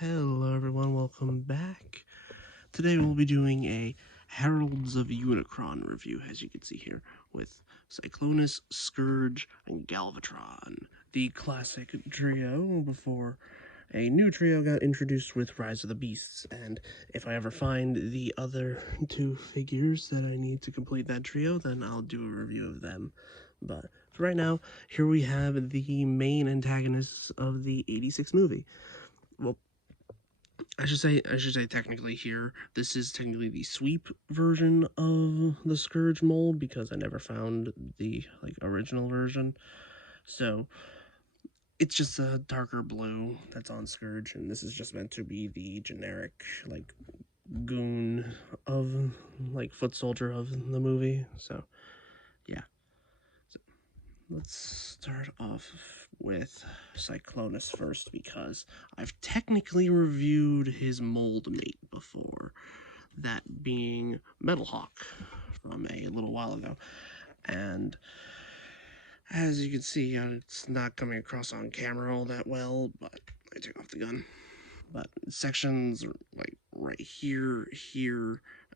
Hello everyone, welcome back. Today we'll be doing a Heralds of Unicron review, as you can see here, with Cyclonus, Scourge, and Galvatron. The classic trio before a new trio got introduced with Rise of the Beasts, and if I ever find the other two figures that I need to complete that trio, then I'll do a review of them. But for right now, here we have the main antagonists of the 86 movie. Well, I should say technically here, this is technically the sweep version of the Scourge mold because I never found the original version. So it's just a darker blue that's on Scourge, and this is just meant to be the generic goon of foot soldier of the movie. So yeah. So, let's start off with Cyclonus first because I've technically reviewed his mold mate before, that being Metalhawk from a little while ago. And as you can see, it's not coming across on camera all that well, but I took off the gun. But sections are right here,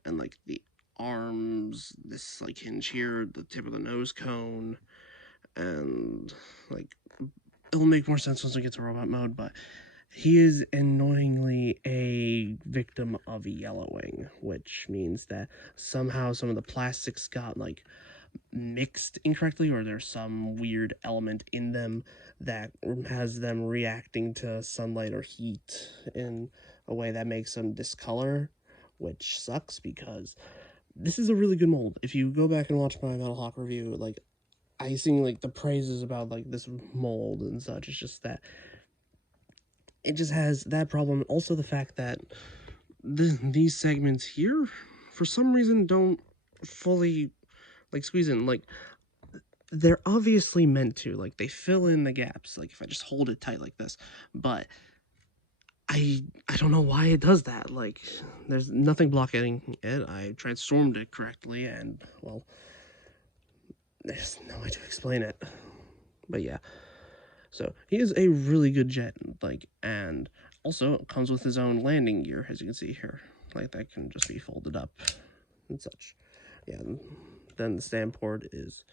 and the arms, this hinge here, the tip of the nose cone, and it'll make more sense once we get to robot mode, but he is annoyingly a victim of yellowing, which means that somehow some of the plastics got mixed incorrectly, or there's some weird element in them that has them reacting to sunlight or heat in a way that makes them discolor, which sucks because this is a really good mold. If you go back and watch my Metal Hawk review, I sing the praises about this mold and such. It's just that it just has that problem. Also, the fact that these segments here, for some reason, don't fully squeeze in. They're obviously meant to. They fill in the gaps. If I just hold it tight like this, but I don't know why it does that. There's nothing blocking it. I transformed it correctly, and well, there's no way to explain it. But yeah. So he is a really good jet, and also comes with his own landing gear, as you can see here. That can just be folded up and such. Yeah, then the stand port is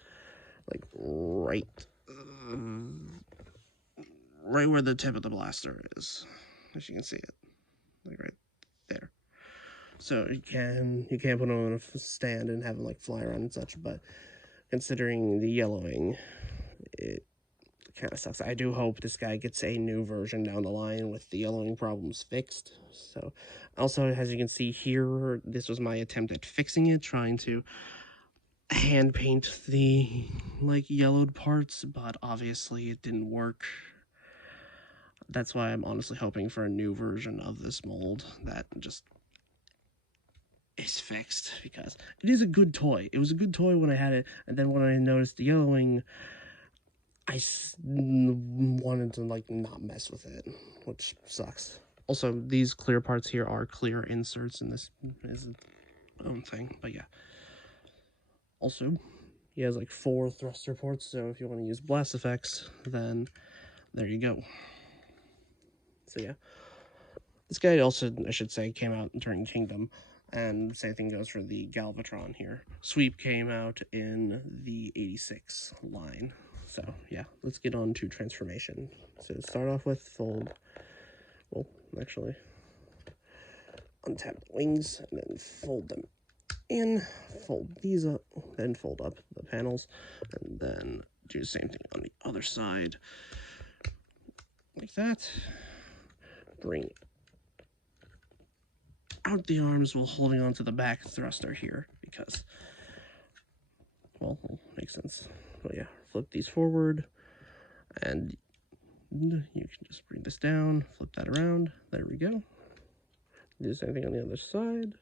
right where the tip of the blaster is, as you can see it, right there. So you can't put him on a stand and have him fly around and such, but considering the yellowing, it kind of sucks. I do hope this guy gets a new version down the line with the yellowing problems fixed. So, also, as you can see here, this was my attempt at fixing it, trying to hand paint the yellowed parts, but obviously it didn't work. That's why I'm honestly hoping for a new version of this mold that just is fixed, because it is a good toy. It was a good toy when I had it, and then when I noticed the yellowing, I wanted to not mess with it, which sucks. Also, these clear parts here are clear inserts, and this is its own thing. But yeah. Also, he has 4 thruster ports, so if you want to use blast effects, then there you go. So yeah, this guy also, I should say, came out during Kingdom, and same thing goes for the Galvatron here. Sweep came out in the 86 line. So yeah, let's get on to transformation. So start off with fold. Well, actually, untap the wings and then fold them in. Fold these up, then fold up the panels, and then do the same thing on the other side, like that. Bring out the arms while holding onto the back thruster here because, well, makes sense. But yeah, flip these forward, and you can just bring this down, flip that around. There we go. Do the same thing on the other side,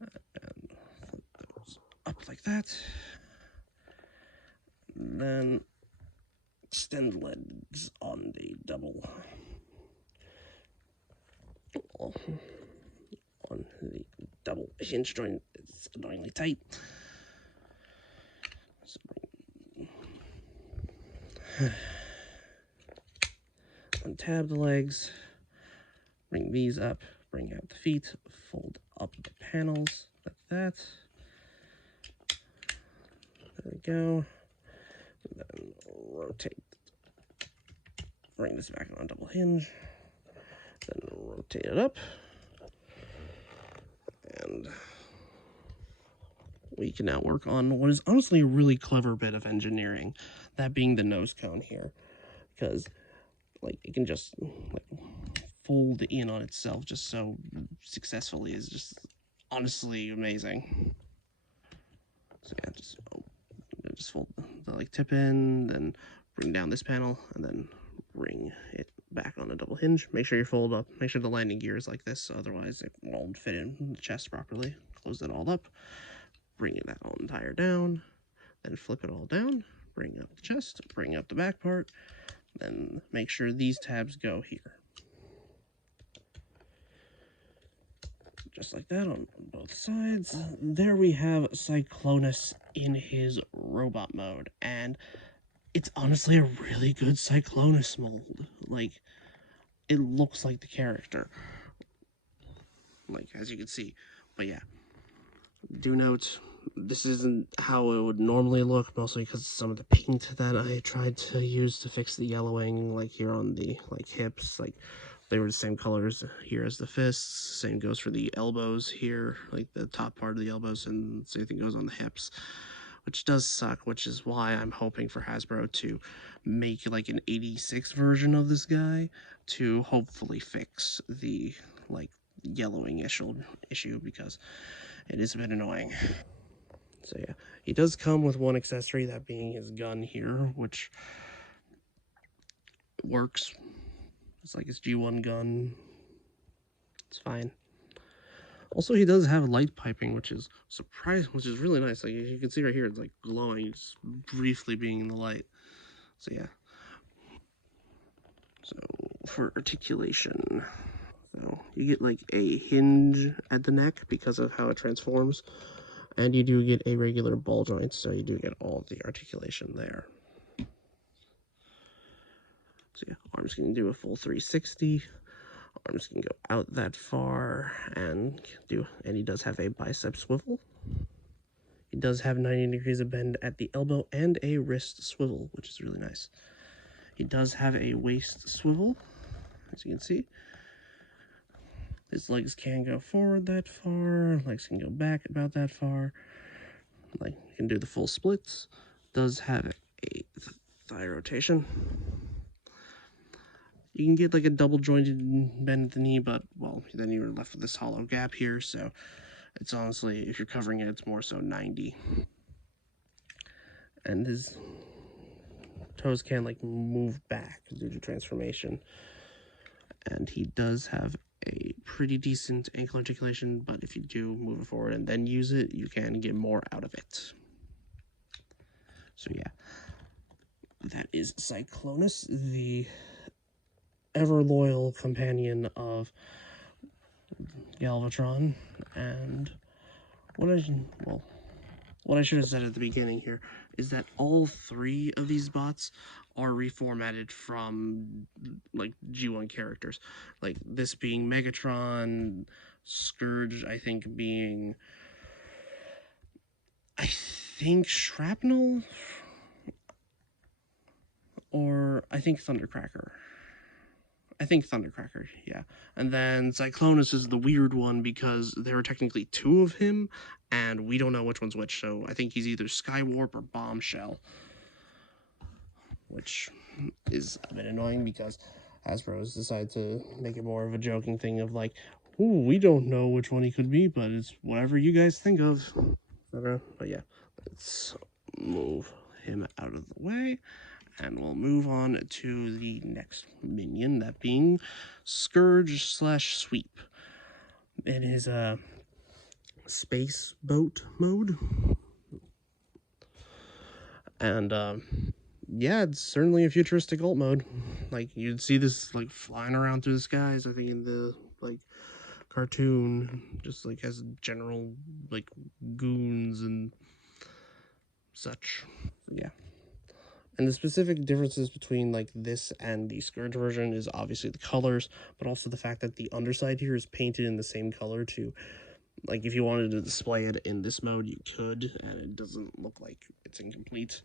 and flip those up like that. And then extend the legs on the double. On the double hinge joint, it's annoyingly tight. So untab the legs, Bring these up, bring out the feet, fold up the panels like that. There we go. And then rotate. Bring this back on double hinge. Then rotate it up. And we can now work on what is honestly a really clever bit of engineering, that being the nose cone here, because like it can just like fold in on itself just so successfully is just honestly amazing. So yeah, just fold the like tip in, then bring down this panel, and then bring it back on a double hinge. Make sure you fold up, make sure the landing gear is like this, otherwise it won't fit in the chest properly. Close that all up, bring that all entire down, then flip it all down, bring up the chest, bring up the back part, then make sure these tabs go here. Just like that on both sides. There we have Cyclonus in his robot mode, and it's honestly a really good Cyclonus mold. Like, it looks like the character, like, as you can see. But yeah, do note, this isn't how it would normally look, mostly because some of the paint that I tried to use to fix the yellowing, like here on the like hips, like they were the same colors here as the fists. Same goes for the elbows here, like the top part of the elbows, and same thing goes on the hips, which does suck, which is why I'm hoping for Hasbro to make like an 86 version of this guy to hopefully fix the like yellowing issue because it is a bit annoying. So yeah, he does come with one accessory, that being his gun here, which works. It's like his G1 gun. It's fine. Also, he does have light piping, which is really nice. Like you can see right here, it's like glowing, just briefly being in the light. So yeah. So for articulation, so you get like a hinge at the neck because of how it transforms, and you do get a regular ball joint, so you do get all the articulation there. So yeah, arms can do a full 360. Arms can go out that far, and he does have a bicep swivel. He does have 90 degrees of bend at the elbow and a wrist swivel, which is really nice. He does have a waist swivel, as you can see. His legs can go forward that far, legs can go back about that far. Like, you can do the full splits. Does have a thigh rotation. You can get like a double jointed bend at the knee, but well, then you're left with this hollow gap here, so it's honestly, if you're covering it, it's more so 90. And his toes can like move back due to transformation. And he does have a pretty decent ankle articulation, but if you do move it forward and then use it, you can get more out of it. So yeah, that is Cyclonus, the ever loyal companion of Galvatron. And what I should have said at the beginning here is that all three of these bots are reformatted from like G1 characters, like this being Megatron, Scourge I think being Shrapnel, or I think Thundercracker. Yeah. And then Cyclonus is the weird one because there are technically two of him, and we don't know which one's which, so I think he's either Skywarp or Bombshell, which is a bit annoying because Hasbro has decided to make it more of a joking thing of like, ooh, we don't know which one he could be, but it's whatever you guys think of. But yeah, let's move him out of the way. And we'll move on to the next minion, that being Scourge / Sweep. It is a space boat mode. And yeah, it's certainly a futuristic alt mode. Like, you'd see this like flying around through the skies, I think in the like cartoon, just like as general like goons and such. Yeah. And the specific differences between like this and the Scourge version is obviously the colors, but also the fact that the underside here is painted in the same color to, like, if you wanted to display it in this mode, you could, and it doesn't look like it's incomplete.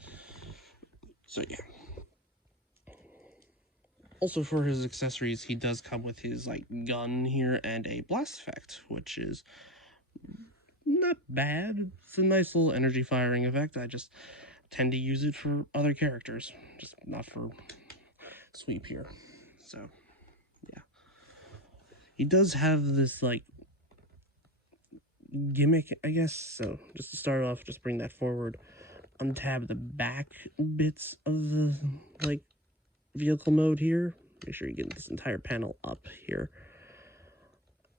So yeah. Also, for his accessories, he does come with his like gun here and a blast effect, which is not bad. It's a nice little energy firing effect. I just tend to use it for other characters, just not for Sweep here. So yeah, he does have this like gimmick, I guess. So just to start off, just bring that forward, untab the back bits of the like vehicle mode here. Make sure you get this entire panel up here,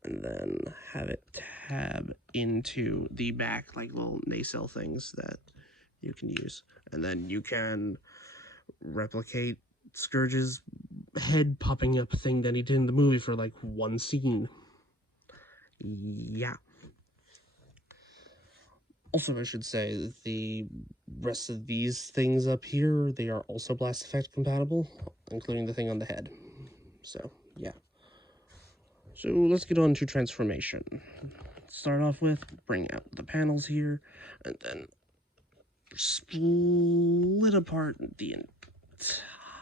and then have it tab into the back like little nacelle things that you can use, and then you can replicate Scourge's head popping up thing that he did in the movie for like one scene. Yeah. Also, I should say, the rest of these things up here, they are also blast effect compatible, including the thing on the head. So, yeah. So, let's get on to transformation. Start off with, bring out the panels here, and then split apart the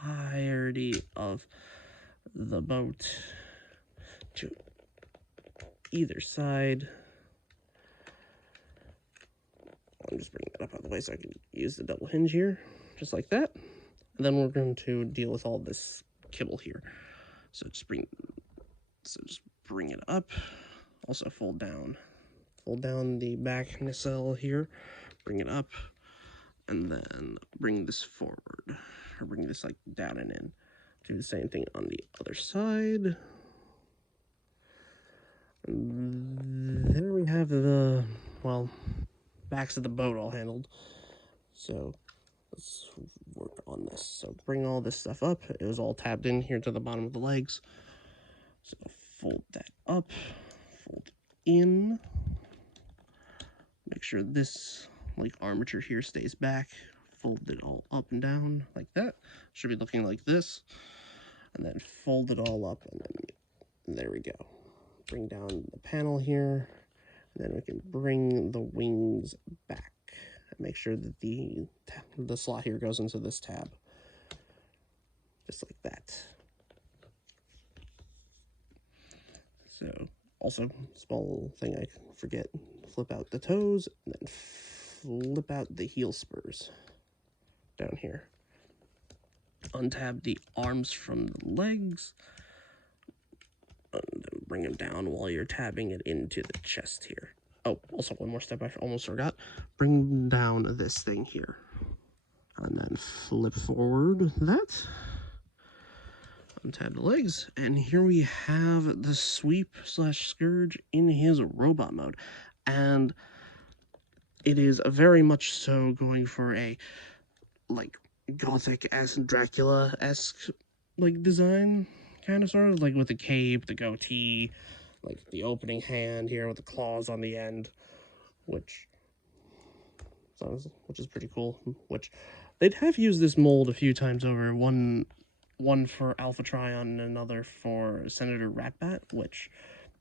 entirety of the boat to either side. I'm just bringing that up out of the way so I can use the double hinge here, just like that. And then we're going to deal with all this kibble here. So just bring it up. Also fold down the back nacelle here. Bring it up, and then bring this forward, or bring this like down and in. Do the same thing on the other side. And there we have the, well, backs of the boat all handled. So let's work on this. So bring all this stuff up. It was all tabbed in here to the bottom of the legs. So fold that up, fold in. Make sure this like armature here stays back. Fold it all up and down like that. Should be looking like this. And then fold it all up, and then there we go. Bring down the panel here. And then we can bring the wings back. Make sure that the slot here goes into this tab. Just like that. So, also, small thing I forget. Flip out the toes, and then flip out the heel spurs down here. Untab the arms from the legs. And then bring them down while you're tabbing it into the chest here. Oh, also one more step I almost forgot. Bring down this thing here. And then flip forward that. Untab the legs. And here we have the Sweep / Scourge in his robot mode. And it is very much so going for a, like, gothic-esque, Dracula-esque, like, design. Kind of, sort of, like, with the cape, the goatee, like, the opening hand here with the claws on the end, which is pretty cool. Which, they'd have used this mold a few times over, one for Alpha Trion and another for Senator Ratbat, which,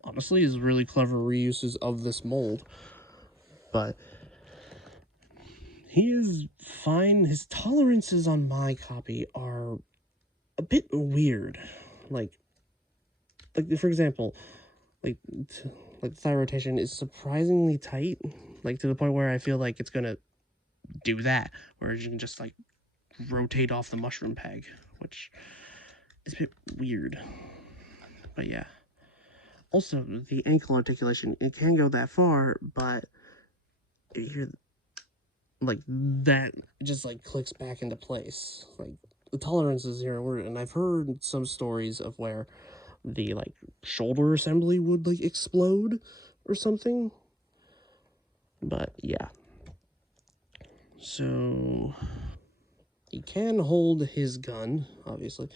honestly, is really clever reuses of this mold. But he is fine. His tolerances on my copy are a bit weird. Like for example, like the thigh rotation is surprisingly tight, like to the point where I feel like it's gonna do that, whereas you can just like rotate off the mushroom peg, which is a bit weird. But yeah. Also, the ankle articulation, it can go that far, but you're like that just like clicks back into place. Like the tolerances here are, and I've heard some stories of where the like shoulder assembly would like explode or something. But yeah. So he can hold his gun, obviously,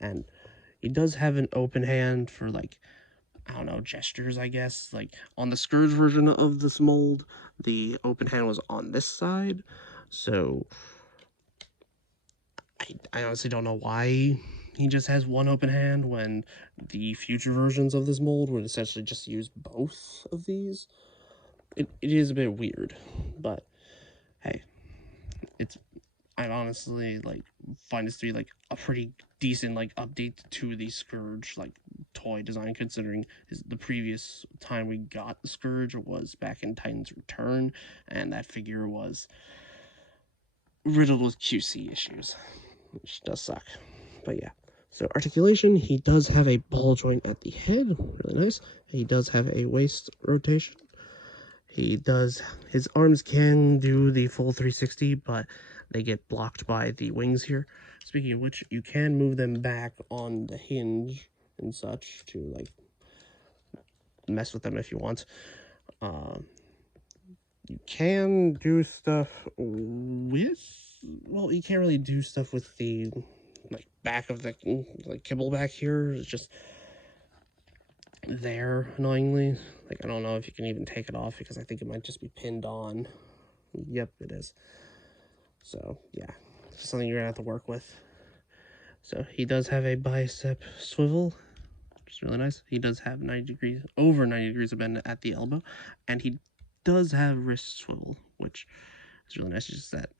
and he does have an open hand for like, I don't know, gestures, I guess. Like on the Scourge version of this mold, the open hand was on this side. So I honestly don't know why he just has one open hand when the future versions of this mold would essentially just use both of these. It is a bit weird, but hey, it's I honestly find this to be a pretty decent update to the Scourge toy design, considering the previous time we got the Scourge was back in Titan's Return, and that figure was riddled with QC issues, which does suck. But yeah. So articulation, he does have a ball joint at the head, really nice. He does have a waist rotation. His arms can do the full 360, but they get blocked by the wings here. Speaking of which, you can move them back on the hinge and such to mess with them if you want. You can do stuff with, well, you can't really do stuff with the back of the kibble back here. It's just there annoyingly. I don't know if you can even take it off because I think it might just be pinned on. Yep, it is. So yeah, it's just something you're gonna have to work with. So he does have a bicep swivel, which is really nice. He does have over 90 degrees of bend at the elbow, and he does have wrist swivel, which is really nice. It's just that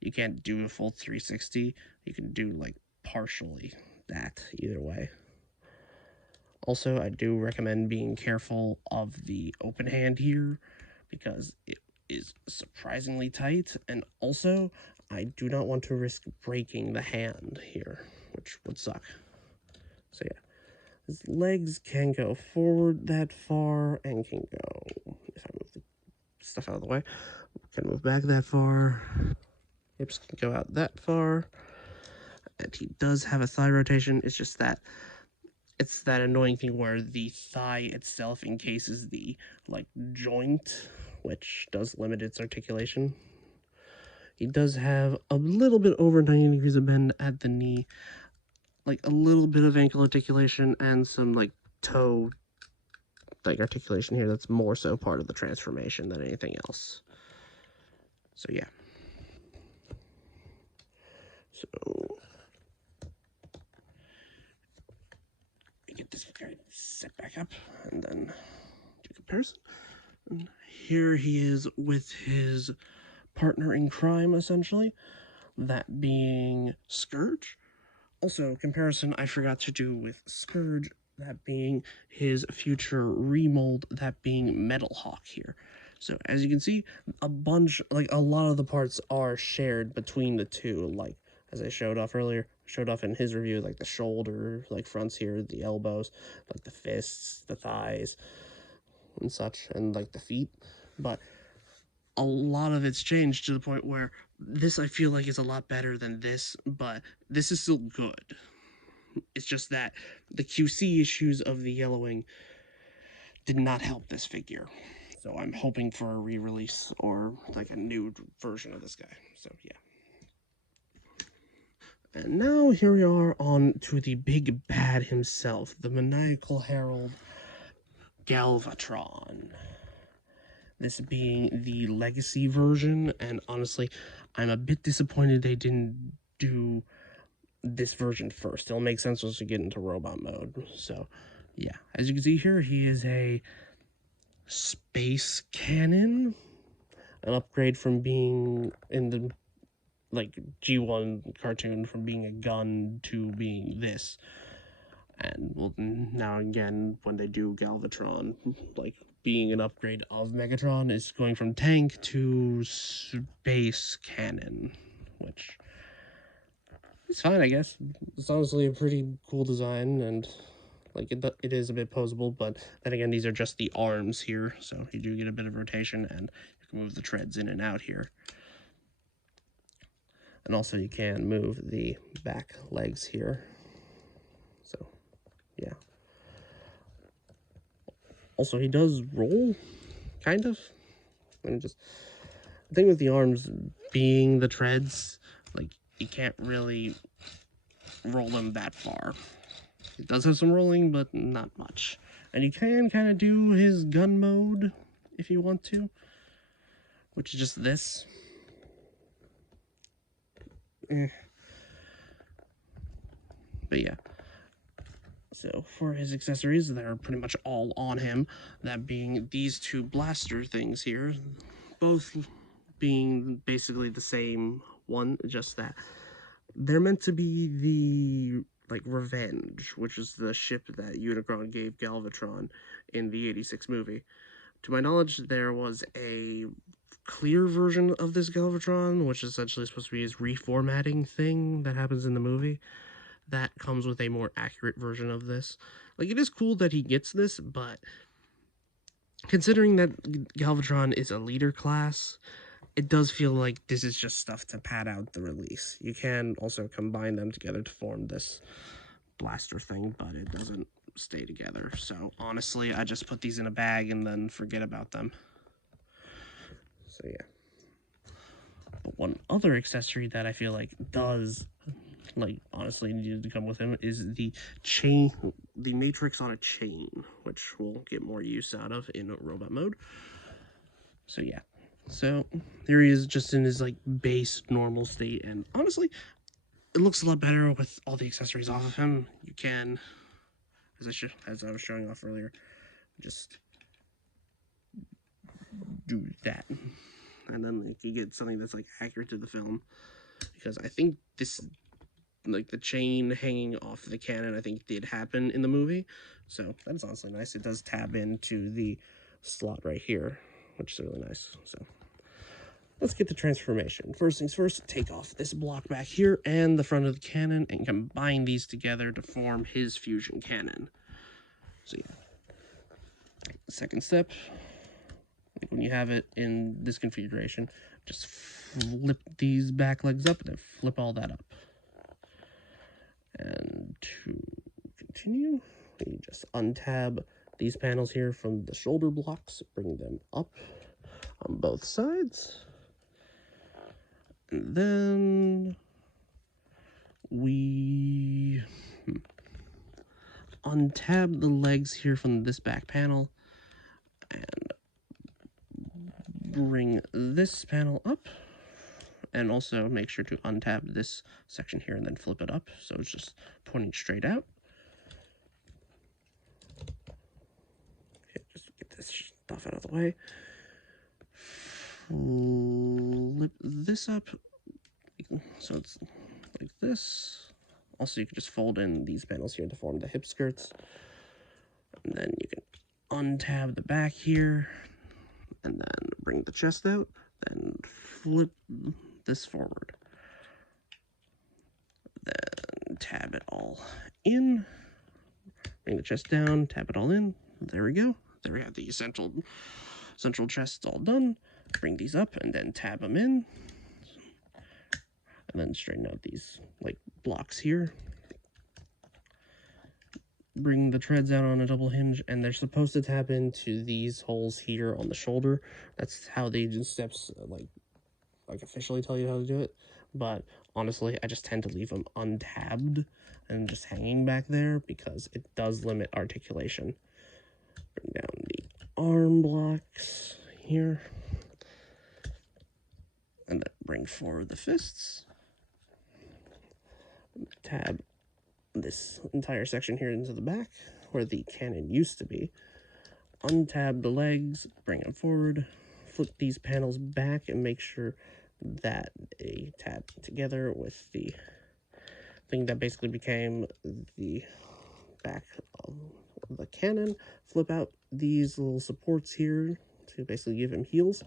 you can't do a full 360. You can do partially that either way. Also, I do recommend being careful of the open hand here because it is surprisingly tight, and also I do not want to risk breaking the hand here, which would suck. So yeah, his legs can go forward that far and can go, if I move the stuff out of the way, can move back that far. Hips can go out that far. And he does have a thigh rotation. It's just that it's that annoying thing where the thigh itself encases the joint, which does limit its articulation. He does have a little bit over 90 degrees of bend at the knee, a little bit of ankle articulation and some toe articulation here. That's more so part of the transformation than anything else. So yeah. So get this guy set back up and then do comparison. And here he is with his partner in crime, essentially, that being Scourge. Also, comparison I forgot to do with Scourge, that being his future remold, that being Metal Hawk here. So as you can see, a lot of the parts are shared between the two, as I showed off earlier, in his review, the shoulder, fronts here, the elbows, the fists, the thighs, and such, and the feet. But a lot of it's changed to the point where this I feel is a lot better than this, but this is still good. It's just that the QC issues of the yellowing did not help this figure. So I'm hoping for a re-release or a new version of this guy. So yeah. And now here we are on to the big bad himself, the maniacal herald, Galvatron. This being the legacy version, and honestly, I'm a bit disappointed they didn't do this version first. It'll make sense once we get into robot mode. So yeah, as you can see here, he is a space cannon, an upgrade from being in the G1 cartoon, from being a gun to being this. And well, now again, when they do Galvatron, being an upgrade of Megatron, is going from tank to space cannon, which is fine, I guess. It's honestly a pretty cool design, and it is a bit posable, but then again, these are just the arms here, so you do get a bit of rotation, and you can move the treads in and out here. And also you can move the back legs here. So, yeah. Also, he does roll, kind of. Let me just... The thing with the arms being the treads, you can't really roll them that far. It does have some rolling, but not much. And you can kind of do his gun mode if you want to, which is just this. But yeah. So for his accessories, they're pretty much all on him. That being these two blaster things here, both being basically the same one, just that they're meant to be the, like, Revenge, which is the ship that Unicron gave Galvatron in the 86 movie. To my knowledge, there was a clear version of this Galvatron, which is essentially supposed to be his reformatting thing that happens in the movie. That comes with a more accurate version of this. Like, it is cool that he gets this, but considering that Galvatron is a leader class, it does feel like this is just stuff to pad out the release. You can also combine them together to form this blaster thing, but it doesn't stay together. So honestly, I just put these in a bag and then forget about them. So yeah. But one other accessory that I feel like does, like, honestly needed to come with him is the chain, the matrix on a chain, which we'll get more use out of in robot mode. So yeah. So here he is, just in his, like, base normal state, and honestly, it looks a lot better with all the accessories off of him. You can, as I was showing off earlier, just do that, and then, like, you get something that's, like, accurate to the film. Because I think this, like, the chain hanging off the cannon, I think did happen in the movie. So that's honestly nice. It does tab into the slot right here, which is really nice. So let's get the transformation. First things first, take off this block back here and the front of the cannon and combine these together to form his fusion cannon. So yeah. Second step, like when you have it in this configuration, just flip these back legs up and then flip all that up. And to continue, you just untab these panels here from the shoulder blocks, bring them up on both sides. And then we untab the legs here from this back panel and bring this panel up, and also make sure to untab this section here and then flip it up so it's just pointing straight out. Okay, just get this stuff out of the way. Flip this up so it's like this. Also, you can just fold in these panels here to form the hip skirts. And then you can untab the back here and then bring the chest out, then flip this forward. Then tab it all in, bring the chest down, tab it all in. There we go. There we have the central chest all done. Bring these up and then tab them in. And then straighten out these, like, blocks here. Bring the treads out on a double hinge, and they're supposed to tap into these holes here on the shoulder. That's how the steps, like officially tell you how to do it. But honestly, I just tend to leave them untabbed and just hanging back there because it does limit articulation. Bring down the arm blocks here. And then bring forward the fists. Tab this entire section here into the back where the cannon used to be. Untab the legs, bring them forward, flip these panels back and make sure that they tab together with the thing that basically became the back of the cannon. Flip out these little supports here to basically give him heels.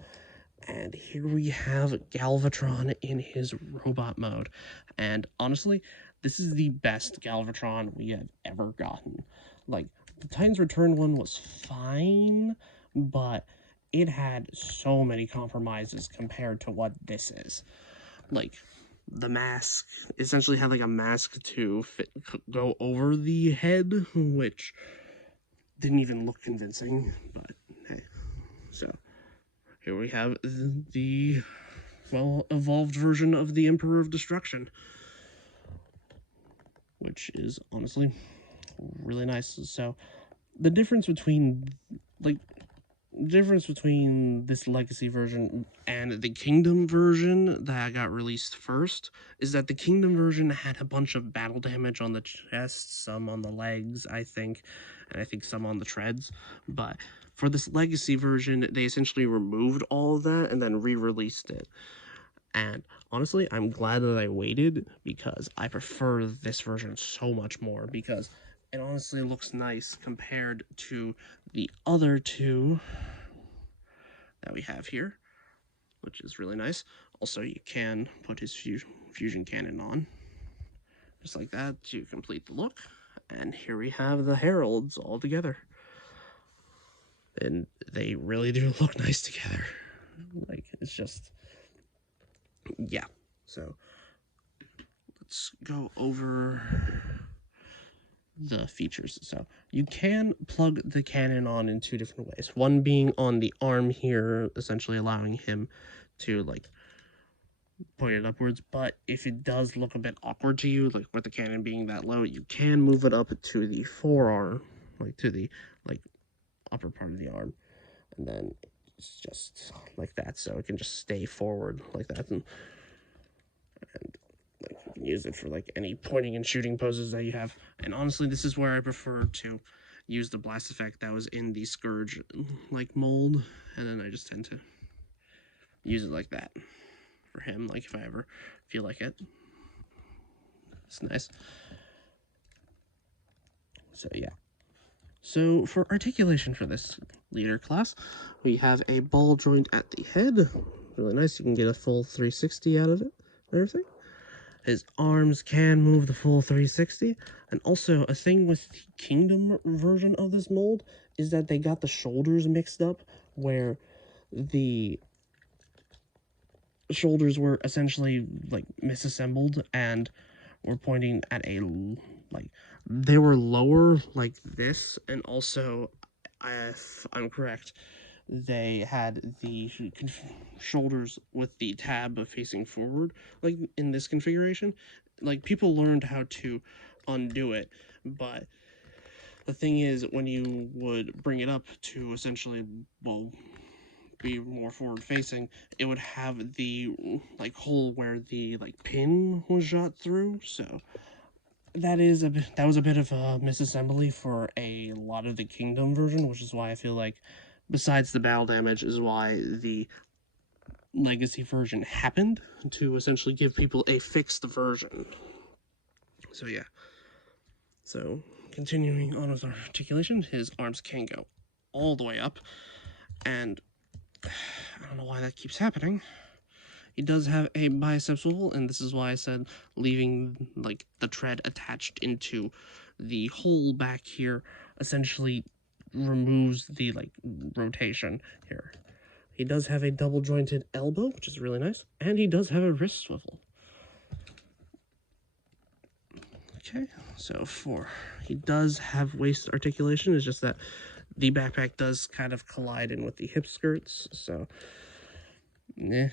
And here we have Galvatron in his robot mode. And honestly, this is the best Galvatron we have ever gotten. Like, the Titan's Return one was fine, but it had so many compromises compared to what this is. Like, the mask essentially had, like, a mask to go over the head, which didn't even look convincing, but hey. So here we have the, well, evolved version of the Emperor of Destruction, which is honestly really nice. So the difference between, like, difference between this Legacy version and the Kingdom version that got released first is that the Kingdom version had a bunch of battle damage on the chest, some on the legs, I think, and I think some on the treads. But for this Legacy version, they essentially removed all of that and then re-released it. And honestly, I'm glad that I waited because I prefer this version so much more because it honestly looks nice compared to the other two that we have here, which is really nice. Also, you can put his fusion cannon on, just like that, to complete the look. And here we have the Heralds all together. And they really do look nice together. Like, it's just, yeah. So, let's go over the features. So you can plug the cannon on in two different ways. One being on the arm here, essentially allowing him to like point it upwards. But if it does look a bit awkward to you, like with the cannon being that low, you can move it up to the forearm, like to the like upper part of the arm, and then it's just like that. So it can just stay forward like that, and like you can use it for like any pointing and shooting poses that you have. And honestly, this is where I prefer to use the blast effect that was in the Scourge like mold, and then I just tend to use it like that for him, like if I ever feel like it. It's nice. So yeah. So for articulation for this leader class, we have a ball joint at the head. Really nice. You can get a full 360 out of it and everything. His arms can move the full 360. And also, a thing with the Kingdom version of this mold is that they got the shoulders mixed up, where the shoulders were essentially, like, misassembled and were pointing at a, like, they were lower like this, and also, if I'm correct, they had the shoulders with the tab facing forward, like in this configuration. Like, people learned how to undo it, but the thing is, when you would bring it up to essentially, well, be more forward facing, it would have the like hole where the like pin was shot through. So that was a bit of a misassembly for a lot of the Kingdom version, which is why I feel like, besides the battle damage, is why the Legacy version happened, to essentially give people a fixed version. So yeah. So continuing on with our articulation, his arms can go all the way up, and I don't know why that keeps happening. He does have a bicep swivel, and this is why I said leaving like the tread attached into the hole back here essentially removes the like rotation here. He does have a double jointed elbow, which is really nice, and he does have a wrist swivel. Okay, so he does have waist articulation. It's just that the backpack does kind of collide in with the hip skirts, so yeah.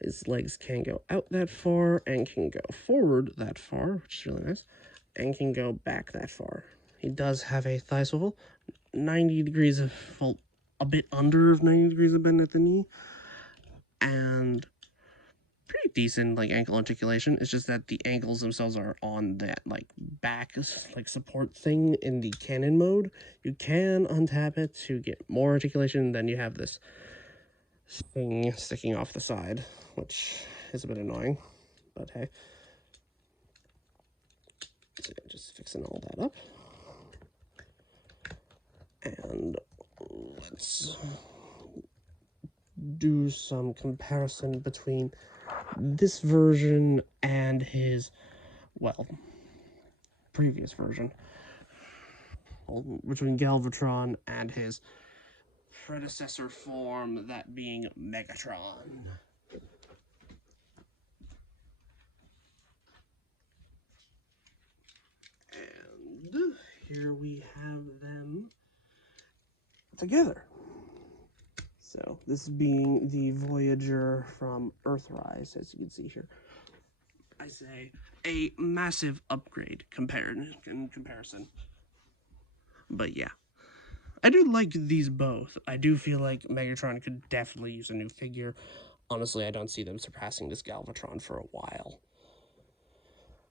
His legs can go out that far and can go forward that far, which is really nice, and can go back that far. He does have a thigh swivel, 90 degrees of, well, a bit under 90 degrees of bend at the knee, and pretty decent like ankle articulation. It's just that the ankles themselves are on that like back like support thing in the cannon mode. You can untap it to get more articulation, then you have this thing sticking off the side, which is a bit annoying, but hey. So just fixing all that up. And let's do some comparison between this version and his, well, previous version. Well, between Galvatron and his predecessor form, that being Megatron. And here we have them together. So this being the Voyager from Earthrise, as you can see here. I say a massive upgrade in comparison. But yeah, I do like these both. I do feel like Megatron could definitely use a new figure. Honestly, I don't see them surpassing this Galvatron for a while.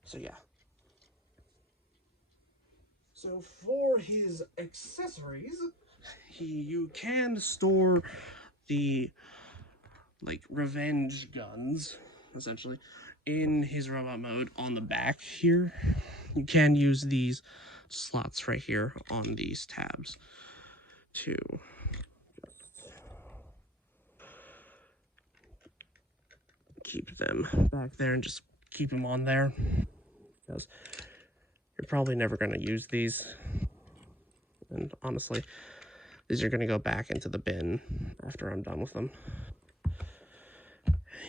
So yeah. So for his accessories, you can store the revenge guns, essentially, in his robot mode on the back here. You can use these slots right here on these tabs to keep them back there and just keep them on there, because you're probably never going to use these. And honestly, these are going to go back into the bin after I'm done with them.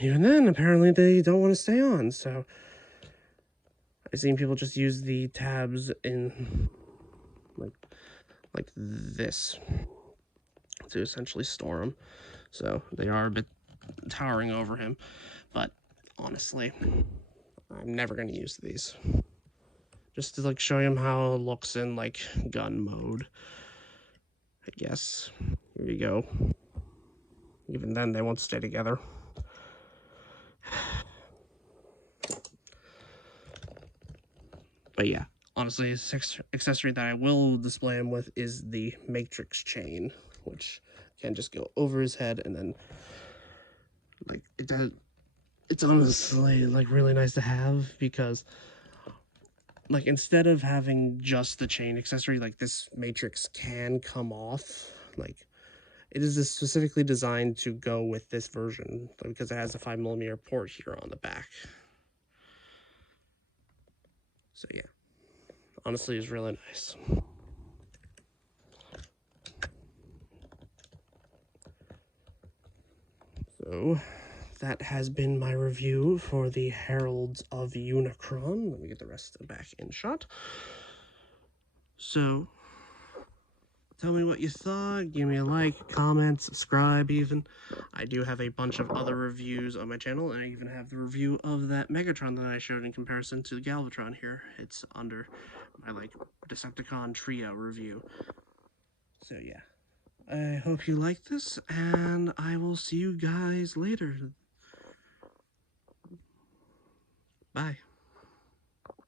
Even then, apparently they don't want to stay on, so I've seen people just use the tabs in like this to essentially store them. So they are a bit towering over him, but honestly, I'm never going to use these. Just to like show him how it looks in like gun mode, I guess. Here you go. Even then, they won't stay together. But yeah, honestly, the accessory that I will display him with is the Matrix chain, which can just go over his head, and then like it does. It's honestly like really nice to have, because like instead of having just the chain accessory, like this Matrix can come off. Like it is specifically designed to go with this version, because it has a 5mm port here on the back. So yeah, honestly, it's really nice. So that has been my review for the Heralds of Unicron. Let me get the rest of the back in shot. So tell me what you thought. Give me a like, comment, subscribe even. I do have a bunch of other reviews on my channel, and I even have the review of that Megatron that I showed in comparison to the Galvatron here. It's under my Decepticon trio review. So yeah, I hope you like this, and I will see you guys later. Bye.